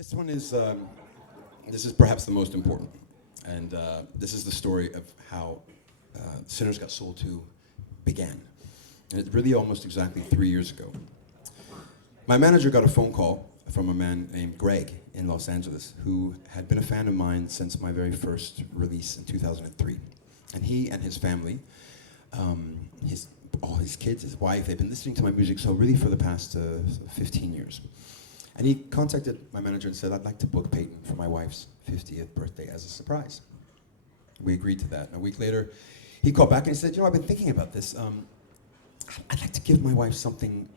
This one is, this is perhaps the most important. And this is the story of how Sinners Got Soul 2 began. And it's really almost exactly 3 years ago. My manager got a phone call from a man named Greg in Los Angeles, who had been a fan of mine since my very first release in 2003. And he and his family, all his kids, his wife, they've been listening to my music so really for the past 15 years. And he contacted my manager and said, I'd like to book Peyton for my wife's 50th birthday as a surprise. We agreed to that. And a week later, he called back and he said, I've been thinking about this. I'd like to give my wife something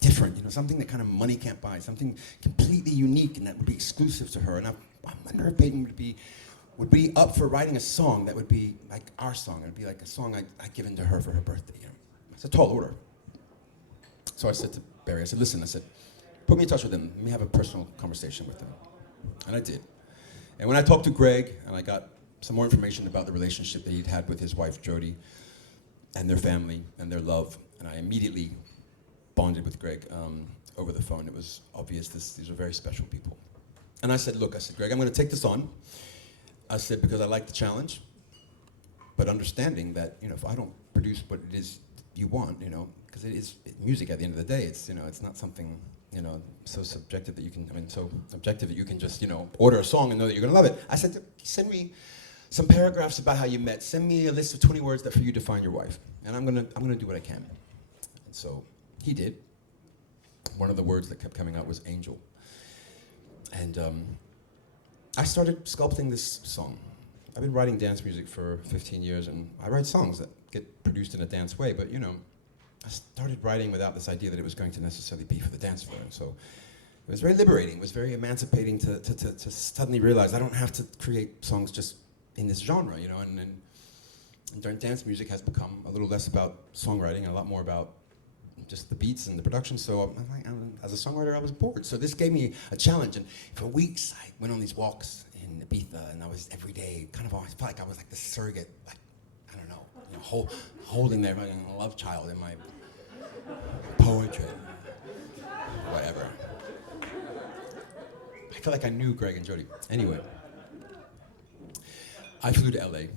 different, something that kind of money can't buy, something completely unique and that would be exclusive to her. And I wonder if Peyton would be up for writing a song that would be like our song. It would be like a song I'd given to her for her birthday. It's a tall order. So I said to Barry, I said, put me in touch with him. Let me have a personal conversation with him. And I did. And when I talked to Greg, and I got some more information about the relationship that he'd had with his wife, Jodi, and their family, and their love, and I immediately bonded with Greg over the phone. It was obvious these are very special people. And I said, Greg, I'm going to take this on. I said, because I like the challenge, but understanding that, if I don't produce what it is you want, because it is music at the end of the day, it's not something, so subjective that you can, so objective that you can just, order a song and know that you're going to love it. I said, send me some paragraphs about how you met. Send me a list of 20 words that for you define your wife. And I'm gonna do what I can. And so he did. One of the words that kept coming out was angel. And I started sculpting this song. I've been writing dance music for 15 years, and I write songs that get produced in a dance way, but I started writing without this idea that it was going to necessarily be for the dance floor. And so it was very liberating. It was very emancipating to suddenly realize I don't have to create songs just in this genre, and dance music has become a little less about songwriting and a lot more about just the beats and the production. So as a songwriter, I was bored. So this gave me a challenge. And for weeks, I went on these walks in Ibiza, and I was every day I felt like I was like the surrogate, holding their love child in my poetry, whatever. I felt like I knew Greg and Jodi. Anyway, I flew to LA.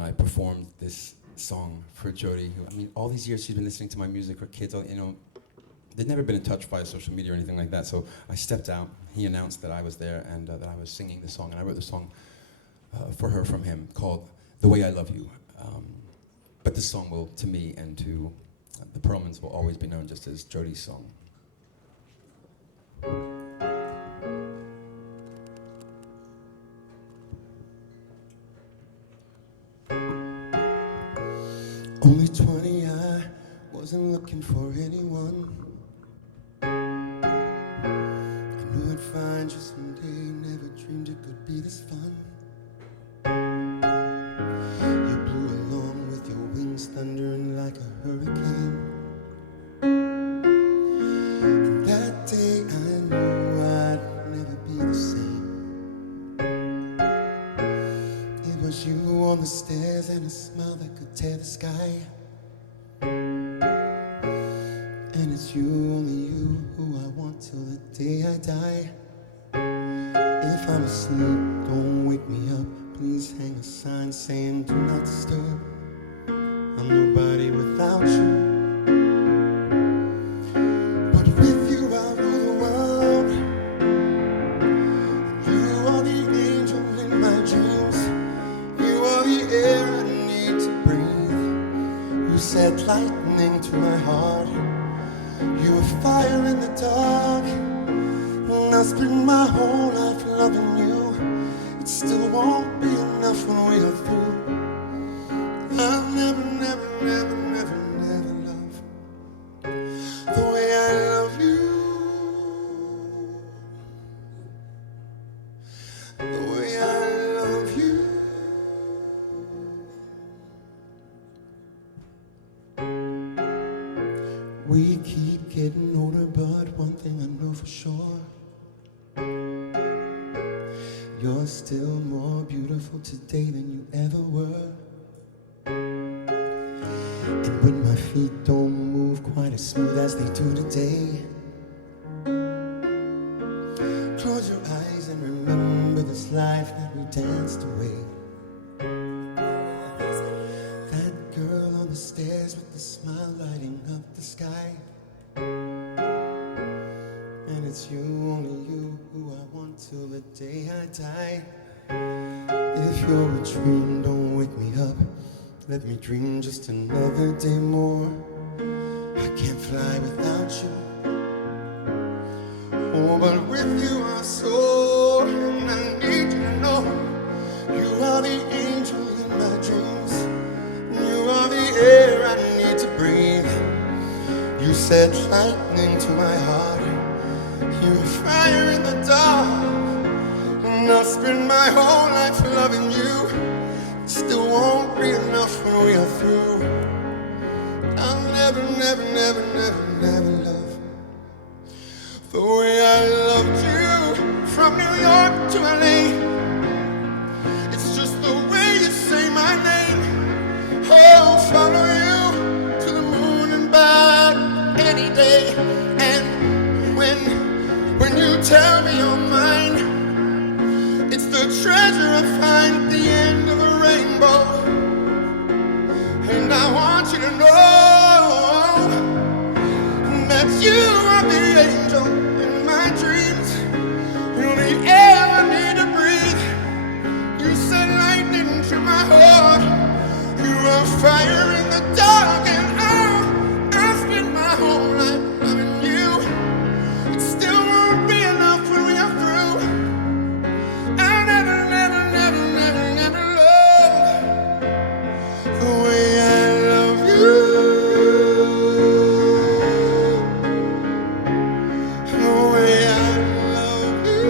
I performed this song for Jodi, who, all these years she's been listening to my music. Her kids, they'd never been in touch via social media or anything like that. So I stepped out. He announced that I was there and that I was singing the song. And I wrote the song for her from him called "The Way I Love You." But this song will, to me and to the Perlmans, will always be known just as Jodi's song. Only 20, I wasn't looking for anyone. I knew I'd find you someday, never dreamed it could be this fun. You blew along with your wings thundering like a hurricane. And that day I knew I'd never be the same. It was you on the stairs and a smile that could tear the sky. And it's you, only you, who I want till the day I die. If I'm asleep, don't wake me up. Please hang a sign saying do not disturb. I'm nobody without you. But with you I rule the world. You are the angel in my dreams. You are the air I need to breathe. You set lightning to my heart. You were fire in the dark. And I spend my whole life loving you. It still won't be enough when we are through. I'll never, never, never, never, never love the way I love you. The way I love you. We keep getting older, but one thing I know for sure. You're still more beautiful today than you ever were. And when my feet don't move quite as smooth as they do today, Close your eyes and remember this life that we danced away. That girl on the stairs with the smile lighting up the sky. And it's you, only you, who I want till the day I die. If you're a dream, don't wake me up. Let me dream just another day more. I can't fly without you. Oh, but with you I soar, and I need you to know you are the angel in my dreams. You are the air I need to breathe. You set lightning to my heart. You're fire in the dark. And I'll spend my whole life loving you. It still won't be enough when we are through. I'll never, never, never, never, never love the way I loved you from New York to LA. It's just the way you say my name. Oh, follow you to the moon and back any day. And when you tell me you're mine, it's the treasure I find at the end of a rainbow. And I want you to know that you are the angel in my dreams. You're the air I need to breathe. You send lightning to my heart. You are fire in the dark. And I'll spend my whole life loving you. It still won't be enough when we are through. I'll never, never, never, never, never love the way I love you. The way I love you.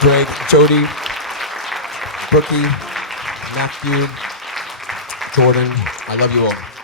Greg, Jodi, Brookie, Matthew, Jordan, I love you all.